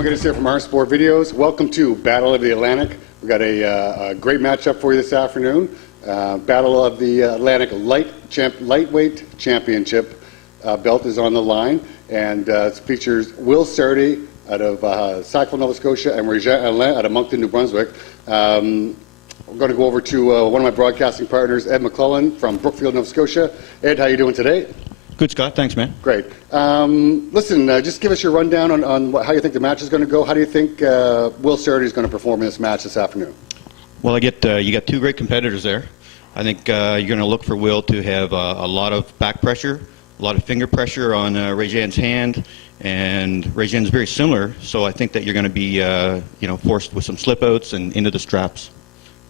McGinnis here from Armsport Videos. Welcome to Battle of the Atlantic. We've got a great matchup for you this afternoon. Battle of the Atlantic Lightweight Championship belt is on the line, and it features Will Sarty out of Sackville, Nova Scotia, and Allain out of Moncton, New Brunswick. We're going to go over to one of my broadcasting partners, Ed McClellan from Brookfield, Nova Scotia. Ed, how you doing today? Good, Scott. Thanks, man. Great. Listen, just give us your rundown on how you think the match is going to go. How do you think Will Sarty is going to perform in this match this afternoon? Well, you got two great competitors there. I think you're going to look for Will to have a lot of back pressure, a lot of finger pressure on Réjean's hand, and Réjean's very similar. So I think that you're going to be, forced with some slip outs and into the straps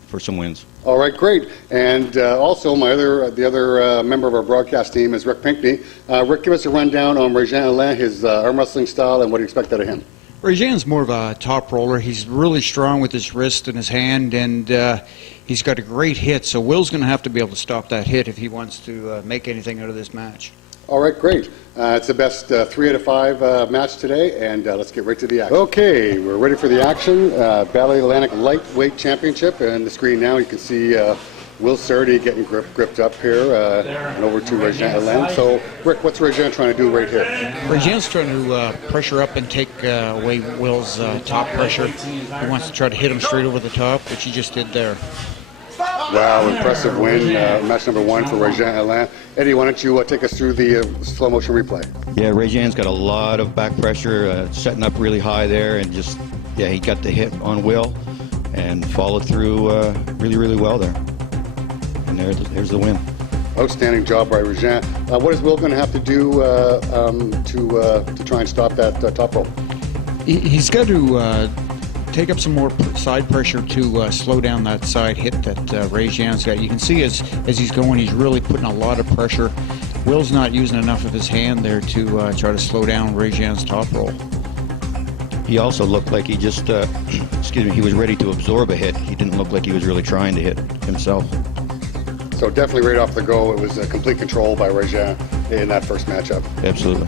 for some wins. All right, great. And also, the other member of our broadcast team is Rick Pinkney. Rick, give us a rundown on Réjean Allain, his arm wrestling style, and what do you expect out of him? Réjean's more of a top roller. He's really strong with his wrist and his hand, and he's got a great hit. So Will's going to have to be able to stop that hit if he wants to make anything out of this match. All right, great. It's the best 3 out of 5 match today, and let's get right to the action. Okay, we're ready for the action. Battle of the Atlantic Lightweight Championship, and the screen now you can see Will Sarty getting gripped up here and over to Réjean Allain. So, Rick, what's Réjean trying to do right here? Réjean's trying to pressure up and take away Will's top pressure. He wants to try to hit him straight over the top, which he just did there. Wow, impressive win, match number 1 for Réjean Allain. Eddie, why don't you take us through the slow motion replay? Yeah, Réjean's got a lot of back pressure, setting up really high there, and he got the hit on Will and followed through really, really well there. And there's the win. Outstanding job by Réjean. What is Will going to have to do to try and stop that top rope? He's got to take up some more side pressure to slow down that side hit that Réjean's got. You can see as he's going, he's really putting a lot of pressure. Will's not using enough of his hand there to try to slow down Réjean's top roll. He also looked like he just, he was ready to absorb a hit. He didn't look like he was really trying to hit himself. So definitely right off the go, it was complete control by Réjean in that first matchup. Absolutely.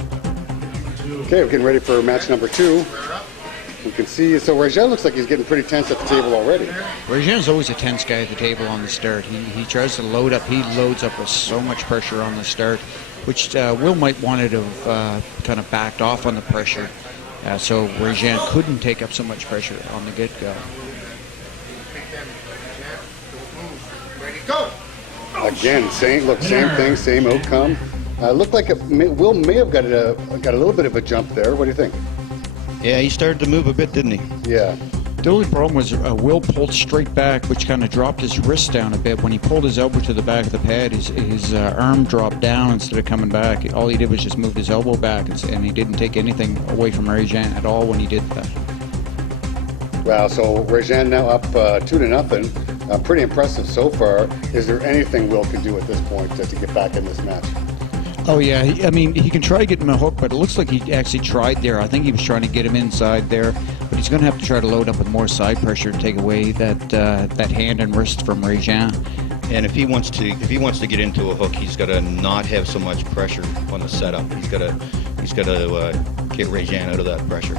Okay, we're getting ready for match number 2. You can see, so Réjean looks like he's getting pretty tense at the table already. Réjean's always a tense guy at the table on the start. He tries to load up. He loads up with so much pressure on the start, which Will might wanted to have kind of backed off on the pressure, so Réjean couldn't take up so much pressure on the get-go. Again, same thing, same outcome. Looked like Will may have got a little bit of a jump there. What do you think? Yeah, he started to move a bit, didn't he? Yeah. The only problem was Will pulled straight back, which kind of dropped his wrist down a bit. When he pulled his elbow to the back of the pad, his arm dropped down instead of coming back. All he did was just move his elbow back, and he didn't take anything away from Réjean at all when he did that. Wow, so Réjean now up 2-0. Pretty impressive so far. Is there anything Will can do at this point to get back in this match? Oh yeah, he can try to get him a hook, but it looks like he actually tried there. I think he was trying to get him inside there, but he's going to have to try to load up with more side pressure to take away that hand and wrist from Réjean. And if he wants to get into a hook, he's got to not have so much pressure on the setup. He's got to get Réjean out of that pressure.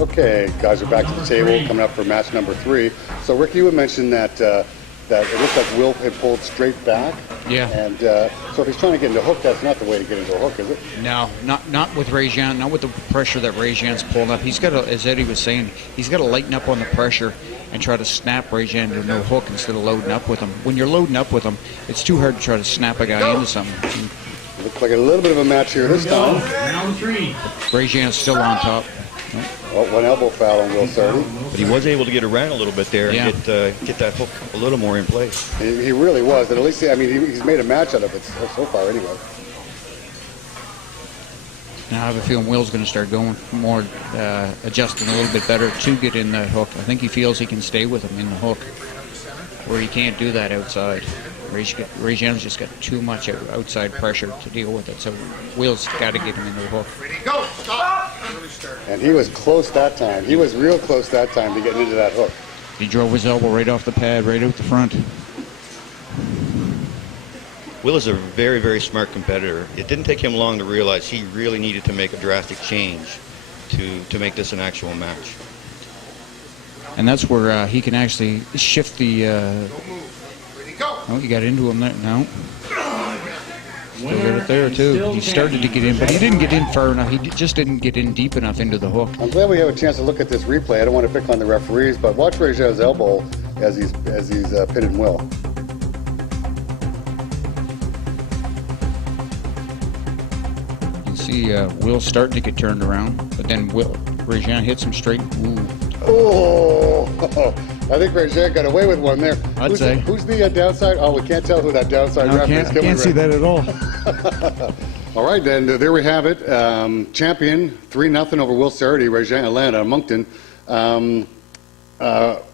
Okay, guys are back to the table, coming up for match number 3. So Rick, you had mentioned that it looks like Will had pulled straight back. Yeah. And so if he's trying to get into a hook, that's not the way to get into a hook, is it? No, not with Réjean, not with the pressure that Réjean's pulling up. He's got to, as Eddie was saying, he's got to lighten up on the pressure and try to snap Réjean to no hook instead of loading up with him. When you're loading up with him, it's too hard to try to snap a guy into something. Looks like a little bit of a match here this time. Round 3. Réjean's still on top. Oh, one elbow foul on Will Sarty. But he was able to get around a little bit there Yeah. and get that hook a little more in place. He really was, and at least, I mean, he's made a match out of it so far anyway. Now I have a feeling Will's going to start going more, adjusting a little bit better to get in the hook. I think he feels he can stay with him in the hook, where he can't do that outside. Regian's just got too much outside pressure to deal with it, so Will's got to get him into the hook. And he was close that time. He was real close that time to getting into that hook. He drove his elbow right off the pad, right out the front. Will is a very, very smart competitor. It didn't take him long to realize he really needed to make a drastic change to make this an actual match. And that's where he can actually shift the... Oh, he got into him there. No. Still got it there, too. He started to get in, but he didn't get in far enough. He just didn't get in deep enough into the hook. I'm glad we have a chance to look at this replay. I don't want to pick on the referees, but watch Regian's elbow as he's pinning Will. You can see Will starting to get turned around, but then Regian hits him straight. Ooh. Oh, I think Regian got away with one there. I'd say. Who's the downside? Oh, we can't tell who that downside No, referee is. can't see that at all. All right, then, there we have it. Champion, 3-0 over Will Sarty, Regian Allain out of Moncton.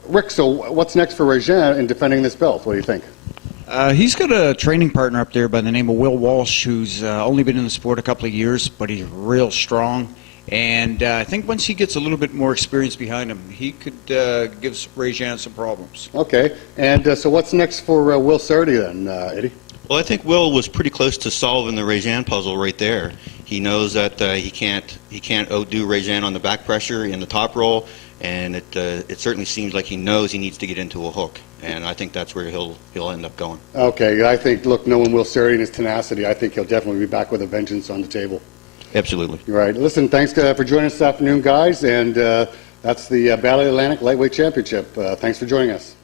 Rick, so what's next for Regian in defending this belt? What do you think? He's got a training partner up there by the name of Will Walsh, who's only been in the sport a couple of years, but he's real strong. And I think once he gets a little bit more experience behind him, he could give Regian some problems. Okay, and so what's next for Will Sarty then, Eddie? Well, I think Will was pretty close to solving the Regian puzzle right there. He knows that he can't outdo Regian on the back pressure in the top roll, and it certainly seems like he knows he needs to get into a hook, and I think that's where he'll end up going. Okay, I think, look, knowing Will Sarty and his tenacity, I think he'll definitely be back with a vengeance on the table. Absolutely. Right. Listen, thanks for joining us this afternoon, guys, and that's the Battle of the Atlantic Lightweight Championship. Thanks for joining us.